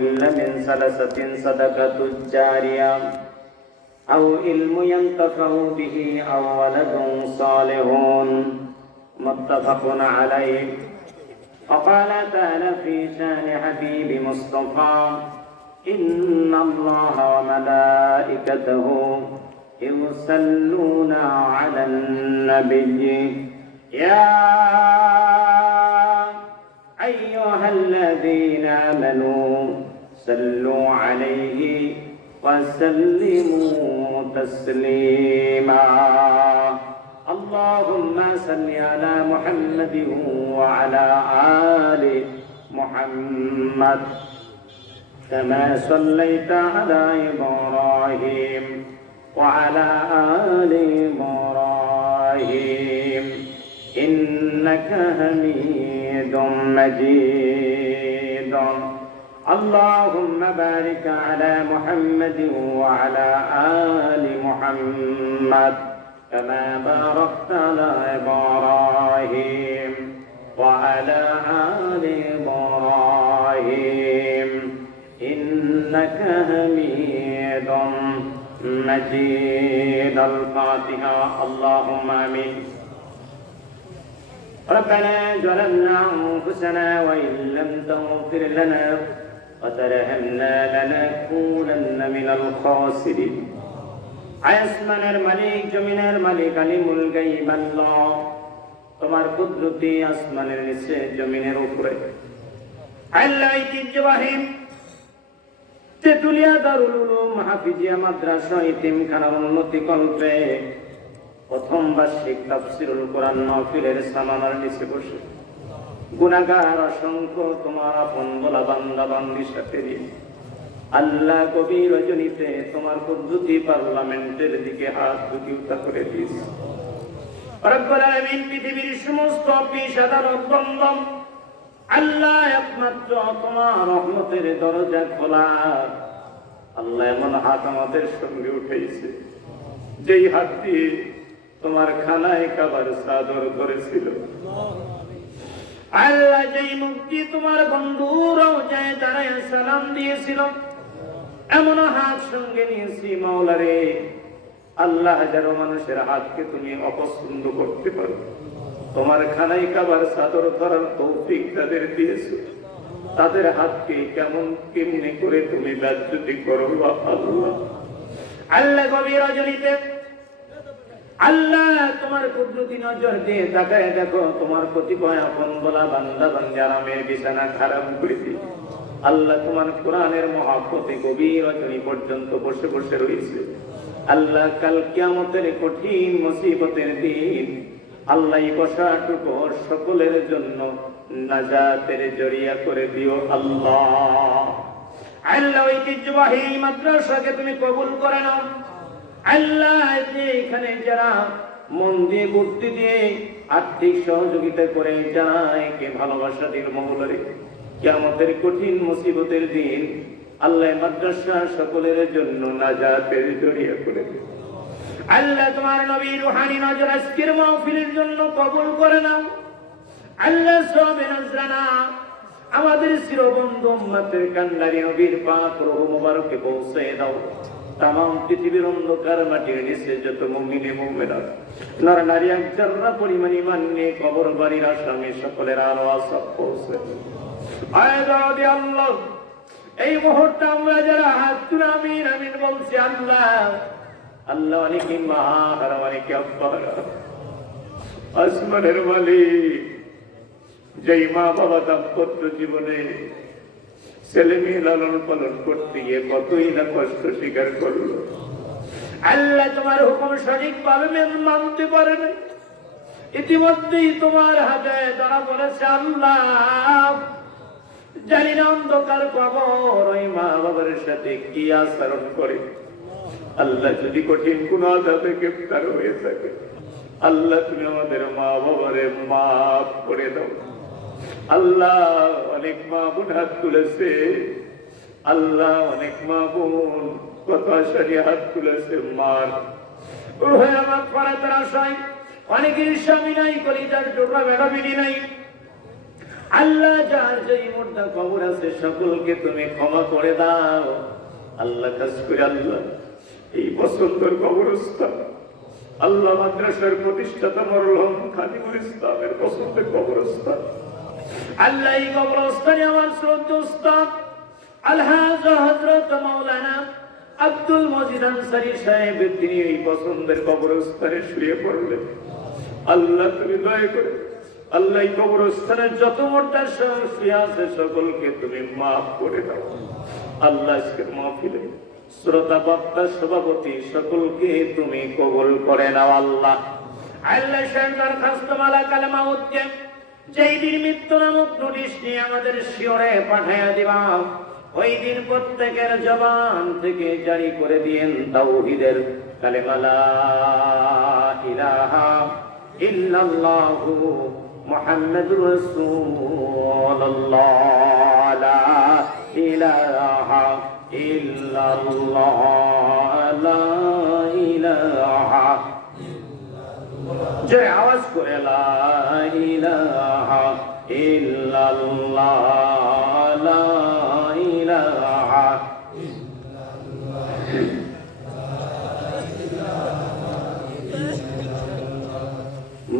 من سلسة صدقة جارية أو علم ينتفع به أو ولد صالح متفق عليه. وقال تعالى في شان حبيب مصطفى إن الله وملائكته يصلون على النبي يا أيها الذين آمنوا صلوا عليه وسلموا تسليما. اللهم صل على محمد وعلى آل محمد كما صليت على إبراهيم وعلى آل إبراهيم إنك حميد مجيد. اللهم بارك على محمد وعلى آل محمد كما باركت على إبراهيم وعلى آل إبراهيم إنك حميد مجيد. الفاتحة. اللهم آمين. ربنا ظلمنا أنفسنا وإن لم تغفر لنا وترحمنا لنكونن من الخاسرين. আসমানের মালিক, জমিনের মালিক, আলিমুল গায়ব আল্লাহ, তোমার কুদরতি আসমানের নিচে জমিনের উপরে আল্লাহ ঐতিহ্যবাহী তেতুলিয়া দারুল উলুম হাফিজিয়া মাদ্রাসা ইতিমখানার উন্নতি কল্পে প্রথম বার্ষিক তাফসীরুল কোরআন মাহফিলের সামানার নিচে বসে গুনাহগার অসংখ্য তোমার আপন বলা বান্দা বান্দির সাথে আল্লাহ কবির রজনীতে তোমার কুদরতি পার্লামেন্টের দিকে হাত দুটি উঁচা করে দিয়েছে। রব্বুল আলামিন পৃথিবীর সমস্ত অফিস আদালত বন্ধ, আল্লাহ একমাত্র তোমার রহমতের দরজা খোলা। আল্লাহ এমন হাত আমাদের সঙ্গে উঠেছে যেই হাত দিয়ে তোমার খানায় কাবার চাদর করেছিল। আল্লাহ যেই মুক্তি তোমার বন্ধুরাও যায় দাঁড়ায় সালাম দিয়েছিল, এমন হাত সঙ্গে নিয়েছি মাওলা রে। আল্লাহ হাজারো মানুষের হাতকে তুমি অপছন্দ করতে পারো, তোমার খানায় কাবার চাদর ধরার তৌফিক তাদের দিয়েছো, তাদের হাতকে কেমনে করে তুমি বেজ্জতি করো আল্লাহ। আল্লাহ গভীর রজনীতে আল্লাহ তোমার কুদরতি নজর দিয়ে তাকায় দেখো তোমার কতিপয় আপন বলা বান্দা বান্দী আরামের বিছানা খারাপ করে দিয়ে আল্লাহ তোমার কোরআনের মহব্বতে গভীর রজনী পর্যন্ত বসে বসে রয়েছে। আল্লাহ কাল কিয়ামতের কঠিন মুসিবতের দিন আল্লাহ বসাটুকু সকলের জন্য নাজাতের জরিয়া করে দিও আল্লাহ। আল্লাহ ঐতিহ্যবাহী মাদ্রাসাকে তুমি কবুল করে নাও আল্লাহ। যে এখানে যারা মন দিয়ে বুদ্ধি দিয়ে আর্থিক সহযোগিতা করে যারা একে ভালোবাসা দিল মহলরে কিয়ামতের কঠিন মুসিবতের দিন আল্লাহ মাদ্রাসা সকলের জন্য নাজাতের জরিয়া করে দিও আল্লাহ। তোমার নবী রুহানি নজর আজকের মাহফিলের জন্য কবুল করে নাও আল্লাহ। সবে নজরানা আমাদের চিরবন্ধু উম্মতের কান্ডারি নবীর পাক রূহ মুবারকে পৌঁছে দাও। তামাম পৃথিবীর অন্ধকার মাটির নিচে যত মুমিনে মুমিনাত নর নারী এক জাররা পরিমাণ ঈমান নিয়ে কবর বাড়ির আসামি সকলের আলো আসব পৌঁছে আয়াদি আল্লাহ। এই মুহূর্তে আমরা যারা হাত তুলে আমিন আমিন বলছি আল্লাহ আল্লাহ অনেক মাহার অনেক আব্বার আসমানের মালিক, যেই মা বাবা দাম্পত্য জীবনে ছেলে মেয়ে লালন পালন করতে গিয়ে কতই না কষ্ট স্বীকার করলো আল্লাহ। তোমার হুকুম সঠিকভাবে মানতে পারে না, ইতিমধ্যেই তোমার হাতে তারা বলেছে আল্লাহ জানি না অন্ধকার কবর ওই মা বাবার সাথে কি আচরণ করে। আল্লাহ যদি কঠিন কোন আযাবে গ্রেফতার হয়ে থাকে আল্লাহ তুমি আমাদের মা বাবারে মাফ করে দাও আল্লাহ। অনেক মা বোন হাত তুলেছে আল্লাহ, অনেক মা বোন কত আশারি হাত তুলেছে মার আমার করার আশায় অনেকের স্বামী নাই, কলিজার টুকরা বেড়াবিনি নাই আল্লাহ যার যেই মুর্দা কবর আছে সকলকে তুমি ক্ষমা করে দাও। আল্লাহ কাজ করে আল্লাহ এই বসন্তর কবরস্থান, আল্লাহ মাদ্রাসার প্রতিষ্ঠাতা মরহুম খাদিমুল ইসলামের বসন্তের কবরস্থান, আল্লাহ এই কবরস্থানে আমার শ্রদ্ধেয় উস্তাদ আলহাজ হযরত মাওলানা আব্দুল মজিদ আনসারী সাহেব তিনি এই পছন্দের কবরস্থানে শুয়ে পড়লেন। আল্লাহ তুমি দয়া করে আল্লাহ এই কবরস্থানের যত মুর্দার শুয়ে আছে সকলকে তুমি মাফ করে দাও। আল্লাহ আজকের মাহফিলে শ্রোতা বক্তা সভাপতি সকলকে তুমি কবুল করে নাও। আল্লাহ আল্লাহ শাহর খাস্তমালা কালেমা উদ্দে যেই দিন মৃত্যু নামক নোটিশ নিয়ে আমাদের শিওরে পাঠাইয়া দিবা, ওই দিন প্রত্যেকের জবান থেকে জারি করে দিয়েন তাওহীদের কালেমা লা ইলাহা ইল্লাল্লাহু মুহাম্মাদুর রাসূলুল্লাহ লা ইলাহা ইল্লাল্লাহ লা ইলাহা যে আওয়াজ করে লা ইলাহা ইল্লাল্লাহ লা ইলাহা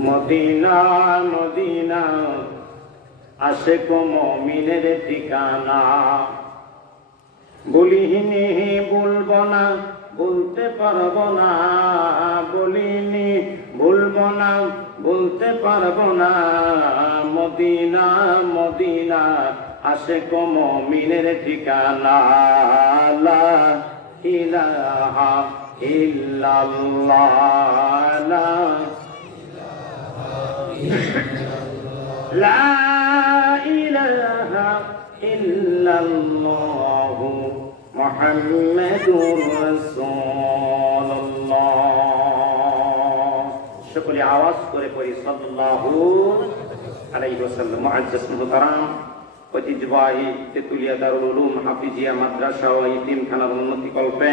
মদিনা মদিনা আশিক মুমিনের ঠিকানা, বলিনি বলবো না বলতে পারবো না, বলিনি বলবো না বলতে পারবো না, মদিনা মদিনা আশিক মুমিনের ঠিকানা, লা ইলাহা ইল্লাল্লাহ লা ইলাহা ইল্লাল্লাহ মুহাম্মাদুর রাসূলুল্লাহ। সকলে আওয়াজ করে পড়ি সাল্লাল্লাহু আলাইহি ওয়াসাল্লাম। মুআজ্জাজ মুহতারাম, ঐতিহ্যবাহী তেতুলিয়া দারুল উলুম হাফিজিয়া মাদ্রাসা ও ইতিমখানার উন্নতি কল্পে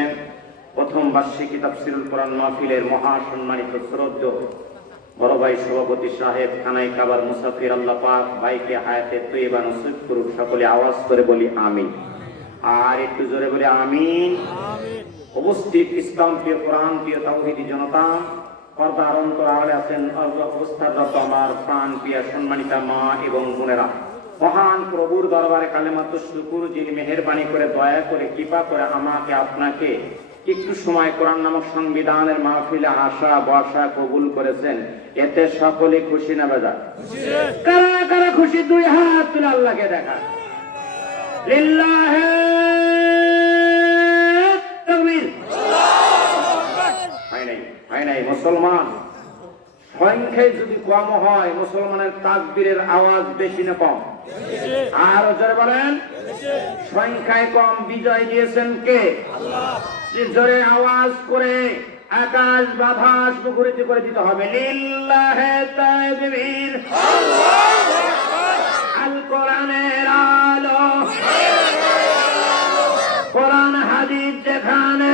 প্রথম বার্ষিকী তাফসীরুল কোরআন মাহফিলের মহাসম্মানিত শ্রদ্ধেয় বড় ভাই সভাপতি সাহেব খানাই কাবার মুসাফির আল্লাহ পাক ভাইকে হায়াতে তৈয়বা নসিব করুক। সকলে আওয়াজ করে বলি আমিন, আর একটু জোরে বলি আমিন। উপস্থিত ইসলাম প্রিয় কোরআন প্রিয় তাওহীদি জনতা, পর্দার অন্তরালে আছেন অবস্থারত আমার প্রাণ প্রিয় সম্মানিতা মা এবং বোনেরা, মহান প্রভুর দরবারে কালেমাতুশ শুকুর যিনি মেহেরবানি করে দয়া করে কৃপা করে আমাকে আপনাকে একটু সময় কোরআন নামক সংবিধানের মাহফিলে আসা বসা কবুল করেছেন, এতে সকলে খুশি না বেজা? কারা কারা খুশি দুই হাত তুলে আল্লাহকে দেখা। লিল্লাহি তাকবীর। হয় নাই মুসলমান সংখ্যায় যদি কম হয় মুসলমানের তাকবীরের আওয়াজ বেশি না কম? আর জোরে বলেন, সংখ্যায় কম বিজয় দিয়েছেন কে? আল্লাহ। জোরে আওয়াজ করে আকাশ বাতাস মুখরিত করে দিতে হবে লিল্লাহি তাকবীর। আল্লাহু আকবার। আল কোরআনের আলো, কোরআন হাদিস যেখানে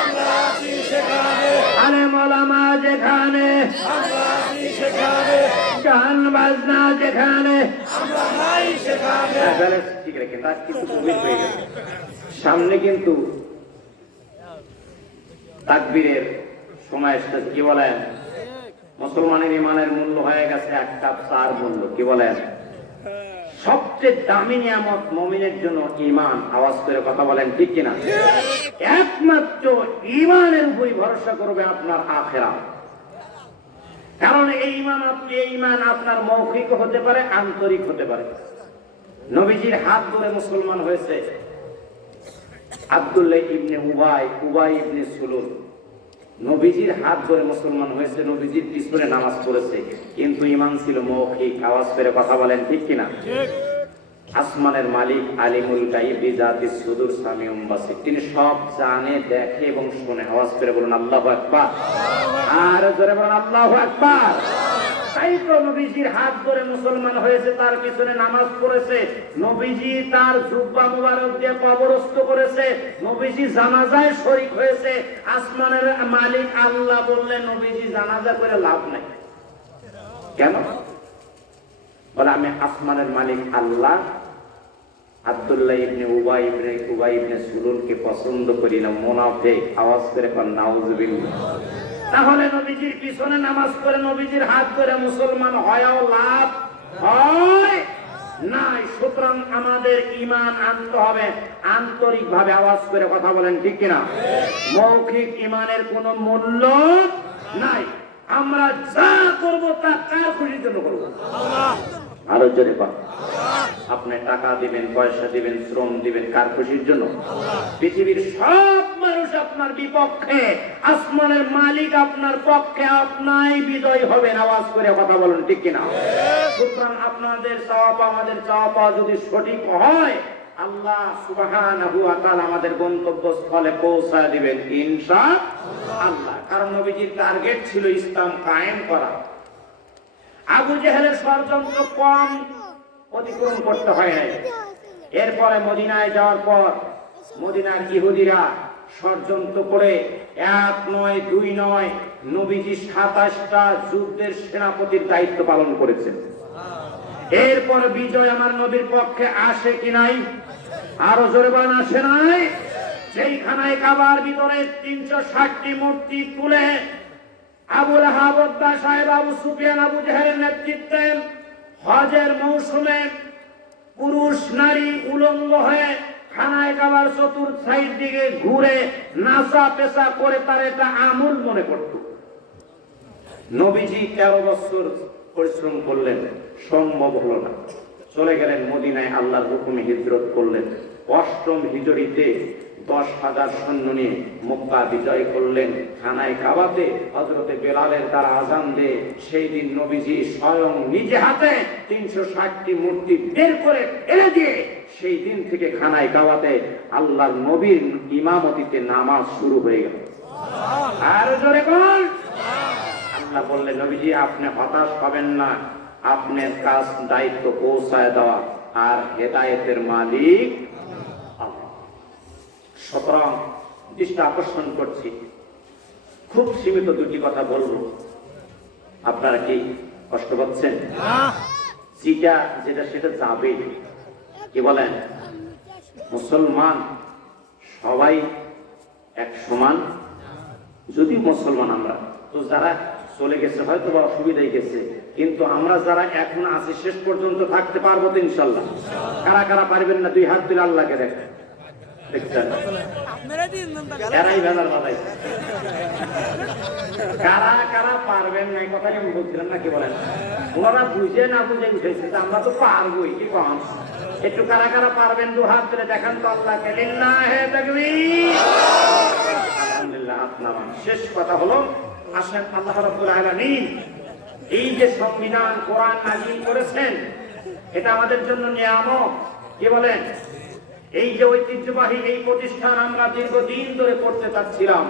আমরা আছি সেখানে, আলেম ওলামা যেখানে আমরা আছি সেখানে, গান বাজনা যেখানে আমরা নাই সেখানে। ঠিক রেখে তার কিছু গভীর হয়ে গেছে। সামনে কিন্তু তাকবীরের সময় এসেছে। কি বলেন? মুসলমানের ইমানের মূল্য হয়ে গেছে এক কাপ চার মূল্য। কি বলেন? সবচেয়ে দামি নিয়ামত মুমিনের জন্য ঈমান। আওয়াজ করে কথা বলেন ঠিক কিনা? একমাত্র ঈমানের উপরই ভরসা করবে আপনার আখিরাত। কারণ এই ঈমান আপনার মৌখিক হতে পারে, আন্তরিক হতে পারে। নবীজির হাত ধরে মুসলমান হয়েছে আব্দুল্লাহ ইবনে উবাই ইবনে সুলুল। নবীজির হাত ধরে মুসলমান হয়েছে, নবীজির পিছনে নামাজ পড়েছে, কিন্তু ঈমান ছিল মৌখিক। আওয়াজ করে কথা বলেন ঠিক কিনা? আসমানের মালিক আলিমুল গায়ব বিজাতিস সুদূর সামিউম বাসির, তিনি সব জানে, দেখে এবং শুনে। আওয়াজ করে বলুন আল্লাহু আকবার। আর জোরে বলুন আল্লাহু আকবার। তাই তো নবীজির হাত ধরে মুসলমান হয়েছে, তার পিছনে নামাজ পড়েছে, নবীজি তার জুব্বা মুবারক দিয়ে কবরস্থ করেছে, নবীজি জানাজায় শরীক হয়েছে। আসমানের মালিক আল্লাহ বললেন নবীজি জানাজা করে লাভ নাই। কেন? বলে আমি আসমানের মালিক আল্লাহ আব্দুল্লাহ ইবনে উবাই ইবনে সুলুলকে পছন্দ করি না। মুনাফিক। আওয়াজ করে কোন নাউজুবিল্লাহ। তাহলে নবীজির পিছনে নামাজ পড়ে নবীজির হাত ধরে মুসলমান হয়ও লাভ হয় নাই। সুতরাং আমাদের ঈমান আনতে হবে আন্তরিক ভাবে। আওয়াজ করে কথা বলেন ঠিক কিনা? মৌখিক ঈমানের কোনো মূল্য নাই। আমরা যা করব তা কার খুশির জন্য করব? আল্লাহ। আরো জোরে বল। আপনি টাকা দিবেন, পয়সা দিবেন, শ্রম দিবেন কার খুশির জন্য? পৃথিবীর সব মানুষ আপনার বিপক্ষে, আসমানের মালিক আপনার পক্ষে, আপনাই বিজয় হবেন। আওয়াজ করে কথা বলেন ঠিক কিনা? সুতরাং আপনাদের চাওয়া পাওয়া, আমাদের চাওয়া পাওয়া যদি সঠিক হয়, আল্লাহ সুবহানাহু ওয়া তাআলা আমাদের গন্তব্যস্থলে পৌঁছায় দিবেন ইনশাআল্লাহ। কারণ নবীজির টার্গেট ছিল ইসলাম কায়েম করা। আবু জেহেলের ষড়যন্ত্র কম অতিক্রম করতে হয় নাই। এরপরে মদিনায় যাওয়ার পর মদিনার ইহুদিরা ষড়যন্ত্র করে 1 নয় 2 নয় নবীজি 27টা যুদ্ধের সেনাপতির দায়িত্ব পালন করেছেন। এরপর বিজয় আমার নবীর পক্ষে আসে কি নাই? আরো জোরে বলেন আসে নাই? সেইখানায় কাবার ভিতরে 360টি মূর্তি তুলে আবু লাহাব, উতবা সাহেব, আবু সুফিয়ান, আবু জাহেলের নেতৃত্বে হজের মৌসুমে পুরুষ নারী উলঙ্গ হয়ে খানায় কাবার চতুর্থ সাইড দিকে ঘুরে নাচা পেশা করে তার এটা আমল মনে করত। নবীজি 13 বছর পরিশ্রম করলেন, সম্ভব হলো না। চলে গেলেন মদিনায়, আল্লাহর হুকুমে হিজরত করলেন। 8ম হিজরিতে 10,000 সৈন্য নিয়ে মক্কা বিজয় করলেন। খানায় কাবাতে হযরতে বেলালের দ্বারা আযান দিয়ে সেই দিন নবীজি স্বয়ং নিজে হাতে 360টি মূর্তি বের করে ফেলে দিয়ে সেই দিন থেকে খানায় কাবাতে আল্লাহর নবীর ইমামতিতে নামাজ শুরু হয়ে গেল। আর জোরে বল। আল্লাহ বললেন নবীজি আপনি হতাশ হবেন না, আপনার কাজ দায়িত্ব পৌঁছায় দেওয়া, আর হেদায়েতের মালিক আল্লাহ। সুতরাং দৃষ্টি আকর্ষণ করছি, খুব সীমিত 2টি কথা বলবো। আপনারা কি কষ্ট পাচ্ছেন? যেটা সেটা যাবে। কি বলেন? মুসলমান সবাই এক সমান? যদি মুসলমান আমরা, তো যারা চলে গেছে হয়তো বা অসুবিধাই গেছে, কিন্তু আমরা যারা এখন আছি শেষ পর্যন্ত থাকতে পারবো তো ইনশাল্লাহ। কারা কারা পারবেন না 2 হাত তুলে আল্লাহকে দেখেন। দেখছেন এরাই ভেজাল বাঁধাইছে। কারা কারা পারবেন না এই কথাই আমি বলছিলাম না, কি বলেন? ওনারা বুঝে না বুঝে উঠেছে আমরা তো পারবোই। কি কম একটু কারা কারা পারবেন 2 হাত তুলে দেখান তো আল্লাহকে। লিল্লাহি তাকবীর। আলহামদুলিল্লাহ। আপনার শেষ কথা হলো, আসেন আল্লাহ রাব্বুল আলামিন এই যে সংবিধান কোরআন নাযিল করেছেন, এটা আমাদের জন্য নিয়ামত। কি বলেন? এই যে ঐতিহ্যবাহী এই প্রতিষ্ঠান আমরা দীর্ঘদিন ধরে করতে চাচ্ছিলাম,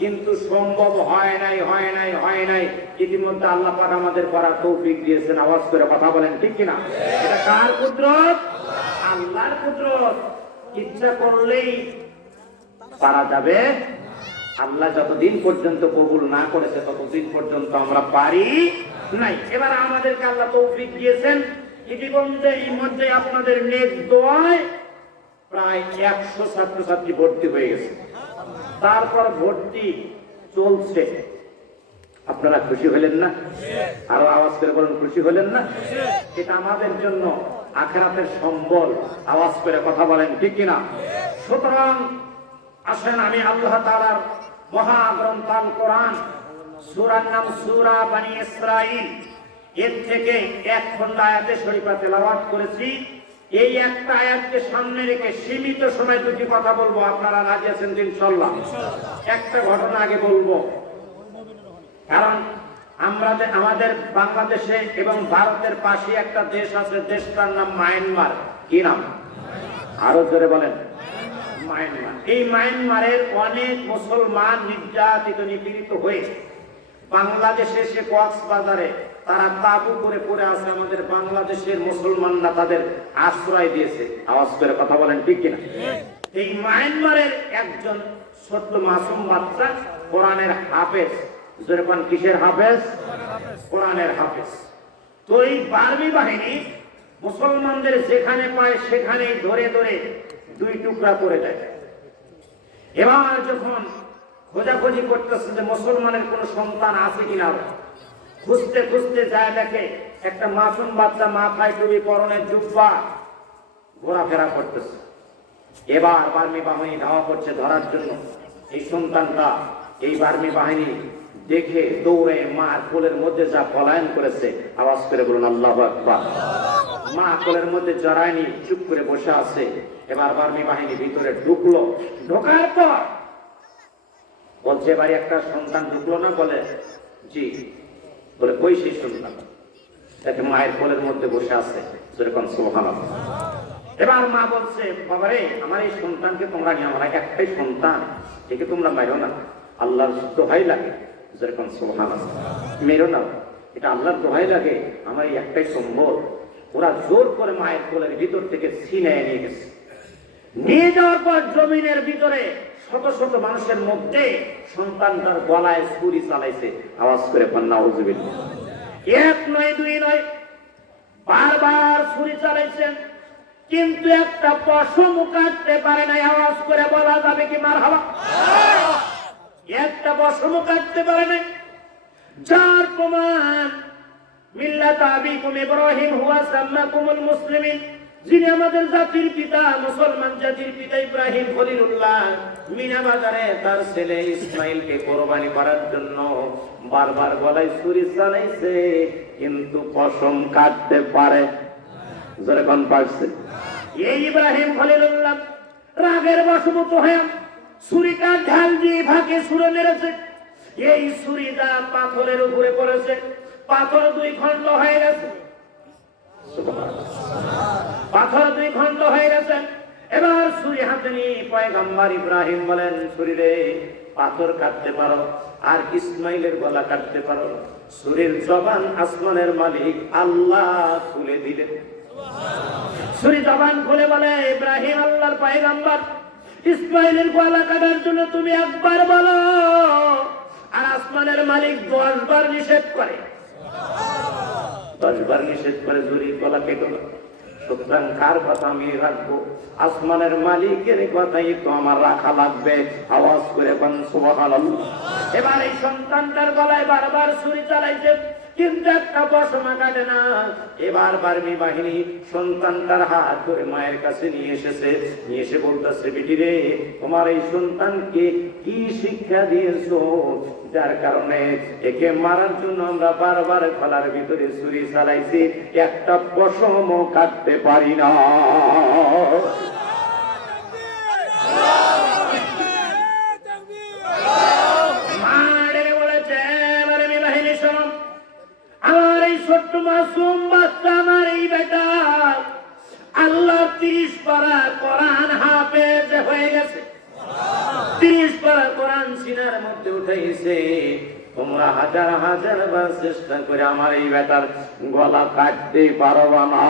কিন্তু সম্ভব হয় নাই। ইতিমধ্যে আল্লাহ পাক আমাদের করার তৌফিক দিয়েছেন। আওয়াজ করে কথা বলেন ঠিক কিনা? এটা কার কুদরত? আল্লাহর কুদরত। ইচ্ছা করলেই পারা যাবে। আল্লাহ যতদিন পর্যন্ত কবুল না করেছে ততদিন পর্যন্ত আমরা পারি নাই। এবার আমাদেরকে আল্লাহ তৌফিক দিয়েছেন। ইতিমধ্যে আপনাদের নেক দোয়ায় প্রায় 100 ছাত্রছাত্রী ভর্তি হয়ে গেছে। তারপর ভর্তি চলছে। আপনারা খুশি হলেন না? আরো আওয়াজ করে বলেন খুশি হলেন না? এটা আমাদের জন্য আখিরাতের সম্বল। আওয়াজ করে কথা বলেন ঠিক কিনা? সুতরাং আসেন আমি আল্লাহ তাআলার মহাগ্রন্থ আল কোরআন, সূরার নাম সূরা বনী ইসরাঈল, এর থেকে 1 খণ্ড আয়াতে শরীফা তেলাওয়াত করেছি। এই একটা আয়াতকে সামনে রেখে সীমিত সময় 2টি কথা বলবো। আপনারা রাজি আছেন ইনশাআল্লাহ? একটা ঘটনা আগে বলবো, কারণ আমাদের বাংলাদেশে এবং ভারতের পাশে একটা দেশ আছে, দেশটার নাম মায়ানমার। কি নাম? আরো জোরে বলেন। মায়ানমার। এই মায়ানমারের অনেক মুসলমান নির্যাতিত নিপীড়িত হয়ে বাংলাদেশে এসে কক্সবাজারে তারা তাবু করে পড়ে আছে। আমাদের বাংলাদেশের মুসলমানরা তাদের আশ্রয় দিয়েছে। আওয়াজ করে কথা বলেন ঠিক কিনা? এই মায়ানমারের একজন ছোট্ট মাসুম বাচ্চা কোরআনের হাফেজ। যেরকম কিসের হাফেজ? কোরআনের হাফেজ। তো এই বার্মি বাহিনী মুসলমানদের যেখানে পায় সেখানেই ধরে ধরে দুই টুকরা করে দেয়। এবার যখন খোঁজাখুঁজি করতেছে যে মুসলমানের কোন সন্তান আছে কিনা, খুঁজতে খুঁজতে যায় দেখে একটা মাসুম বাচ্চা মাথায় টুপি পরনে জুব্বা ঘোরাফেরা করতেছে। এবার বার্মি বাহিনী ধাওয়া করছে ধরার জন্য। এই সন্তানটা এই বার্মি বাহিনী দেখে দৌড়ে মার কোলের মধ্যে যা পলায়ন করেছে, আওয়াজ করে বলুন আল্লাহু আকবার। মা কোলের মধ্যে জড়ায়নি, চুপ করে বসে আছে। এবার বার্মি বাহিনী ভিতরে ঢুকলো। ঢোকার পর বলছে এবার একটা সন্তান ঢুকলো না? বলে জি। বলে কই সেই সন্তান? দেখে মায়ের কোলের মধ্যে বসে আছে। যেরকম সুবহানাল্লাহ। এবার মা বলছে বাবারে, আমার এই সন্তানকে তোমরা নিয়ে, আমার একটাই সন্তান, একে তোমরা মারো না, আল্লাহর দোহাই লাগে। যেরকম সুবহানাল্লাহ, মেরো না, এটা আল্লাহর দোহাই লাগে, আমার এই একটাই সম্বল। ওরা জোর করে মায়ের কোলের ভিতর থেকে ছিনিয়ে নিয়ে গেছে। নিয়ে যাওয়ার পর জমিনের ভিতরে শত শত মানুষের মধ্যে সন্তানটার গলায় ছুরি চালাইছে। আওয়াজ করে নাউযুবিল্লাহ। এক নয় দুই নয়, বারবার ছুরি চালাইছেন, কিন্তু একটা পশম কাটতে পারে নাই। আওয়াজ করে বলা যাবে কি মারহাবা? একটা পশম কাটতে পারে নাই। যার প্রমাণ মিল্লাত আবিকুম ইব্রাহিম হুয়া সাম্মাকুমুল মুসলিমিন, যিনি আমাদের জাতির পিতা, মুসলমান জাতির পিতা ইব্রাহিম খলিলুল্লাহ মিনা বাজারে তার ছেলে ইসমাইলকে কোরবানি করার জন্য বারবার গলায় ছুরি চালাইছে, কিন্তু পশম কাটতে পারে। যখন পারছে, এই ইব্রাহিম খলিলুল্লাহ রাগের বশবর্তী হয়ে ছুরিটা ঢাল দিয়ে ভাগে ছুঁড়ে মেরেছে। এই ছুরিটা পাথরের উপরে পড়েছে, পাথর দুই খণ্ড হয়ে গেছে। পাথর দুই খণ্ড হয়ে গেছে। এবার ছুরি হাতে নিয়ে পয়গম্বর ইব্রাহিম বলেন, ছুরি রে, পাথর কাটতে পারো আর ইসমাইলের গলা কাটতে পারো। ছুরির জবান আসমানের মালিক আল্লাহ খুলে দিলেন। ছুরি জবান খুলে বলে, ইব্রাহিম আল্লাহর পয়গম্বর, ইসমাইলের গলা কাটার জন্য তুমি একবার বলো, আর আসমানের মালিক 10 বার নিষেধ করে। 10 বার নিষেধ করে ছুরির গলা কেটে। সুতরাং কার কথা আমি রাখবো? আসমানের মালিকের কথাই তো আমার রাখা লাগবে। আওয়াজ করে বলেন সুবহানাল্লাহ। এবার এই সন্তানটার গলায় বারবার ছুরি চালাইছে, কিন্তু একটা পশমা কাটে না। এবার বার্মি বাহিনী সন্তানটার হাত ধরে মায়ের কাছে নিয়ে এসেছে। নিয়ে এসে বলতেছে, বেটি রে, তোমার এই সন্তানকে কি শিক্ষা দিয়েছো, যার কারণে একে মারার জন্য আমরা বারবার গলার ভিতরে ছুরি চালাইছি, একটা পশমও কাটতে পারি না। ছোট্ট মাসুম বাচ্চা আমার এই বেটা আল্লাহ 30 পারা কোরআন হাফেজ হয়ে গেছে। 30 পারা কোরআন সিনার মধ্যে উঠাইছে। তোমরা হাজার হাজার বার চেষ্টা করে আমার এই বেটার গলা কাটতে পারবা না।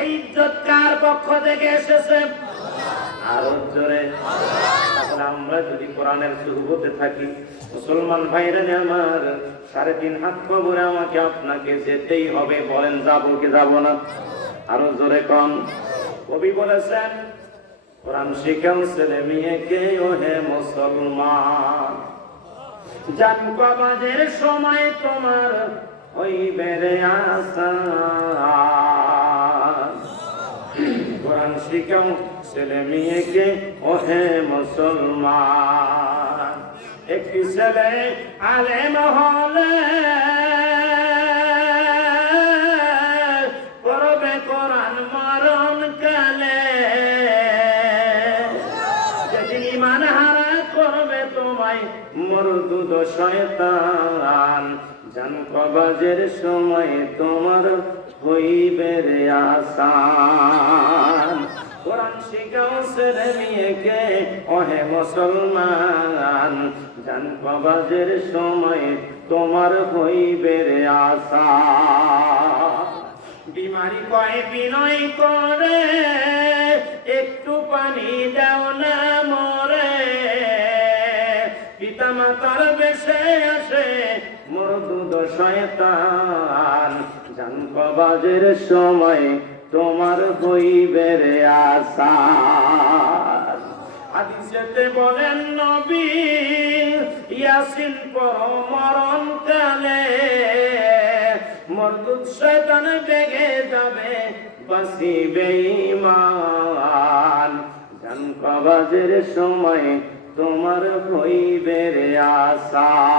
এই ইজ্জত কার পক্ষ থেকে এসেছে? আরো জোরে। তাহলে আমরা যদি কোরআনের সুহবতে থাকি, মুসলমান ভাইরা আমার, 3.5 হাত কবরে আমাকে আপনাকে যেতেই হবে। বলেন যাবো কি যাবো না? আরো জোরে কন। কবি বলেছেন, কোরআন শিখাও ছেলে মেয়েকে ও হে মুসলমান, জান কবাজের সময় তোমার হইবে রে আসান। কোরআন শিখাও ছেলে মেয়েকে ও হে মুসলমান। একটি ছেলে আলেম হলে পড়বে কোরআন মরণ কালে, যেদিন ঈমান হারা করবে তোমায় মরদুদ শয়তান, জান কবাজের সময় তোমার হইবে রে আসান। কোরআন শিখাও ছেলে মেয়েকে ও হে মুসলমান, জান কবাজের সময় তোমার হইবে রে আসান। বিমারি কয় বিনয় করে একটু পানি দাও না মরে, পিতা মাতার বেশে আসে মরদুদ শয়তান, জান কবাজের সময় তোমার হইবে রে আসার। হাদিসেতে বলেন নবী, ইয়াসিন পড়ো মরণ কালে, মরদুদ শয়তান বেগে যাবে, বাঁচিবে ঈমান। জান কবাজের সময় তোমার হইবে রে আসার।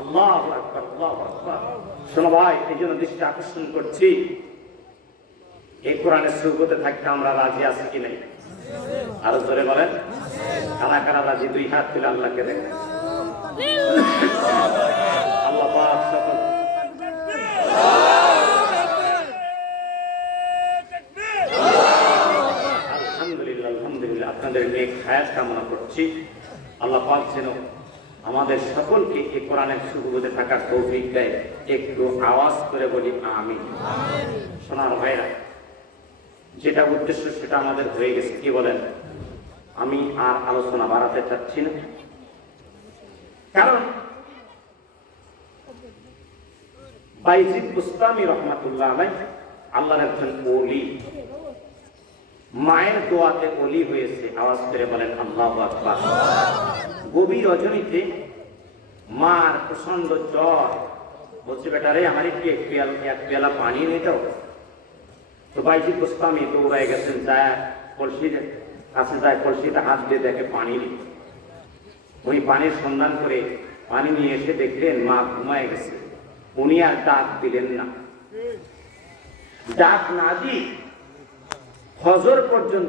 আল্লাহু আকবার, আল্লাহু আকবার। শোনো ভাই, এই জন্য দৃষ্টি আকর্ষণ করছি, এই কোরআনের সুগতে থাকতে আমরা রাজি আছি কি নাই? আরো জোরে বলেন, কারা কারা রাজি? দুই হাত তুলে আল্লাহকে দেখেন। আল্লাহ পাক সকল আলহামদুলিল্লাহ, আলহামদুলিল্লাহ, আপনাদের নেক হায়াত কামনা করছি। আল্লাহ পাক যেন আমাদের সকলকে এই কোরআনের সুগতে থাকার তৌফিক দেয়। একটু আওয়াজ করে বলি আমিন। সোনার ভাইরা, যেটা উদ্দেশ্য সেটা আমাদের হয়ে গেছে, কি বলেন? আমি আর আলোচনা বাড়াতে চাচ্ছি না, কারণ বাইজিদ বুস্তামি রহমাতুল্লাহ আলাইহ আল্লাহর একজন ওলি, মায়ের দোয়াতে ওলি হয়েছে। আওয়াজ করে বলেন আল্লাহু আকবার। গভীর রজনীতে মার প্রচন্ড জ্বর, বলছে বেটারে আমার একটু এক পেয়ালা পানি নিয়ে দাও। তো বাইজিদ বুস্তামি দৌড়ায় গেছেন, যায় কলসির কাছে যায়, কলসিতে হাত দিয়ে দেখে পানি নেই। ওই পানির সন্ধান করে পানি নিয়ে এসে দেখলেন মা ঘুমায় গেছে। উনি আর ডাক দিলেন না। ডাক না দিয়ে ফজর পর্যন্ত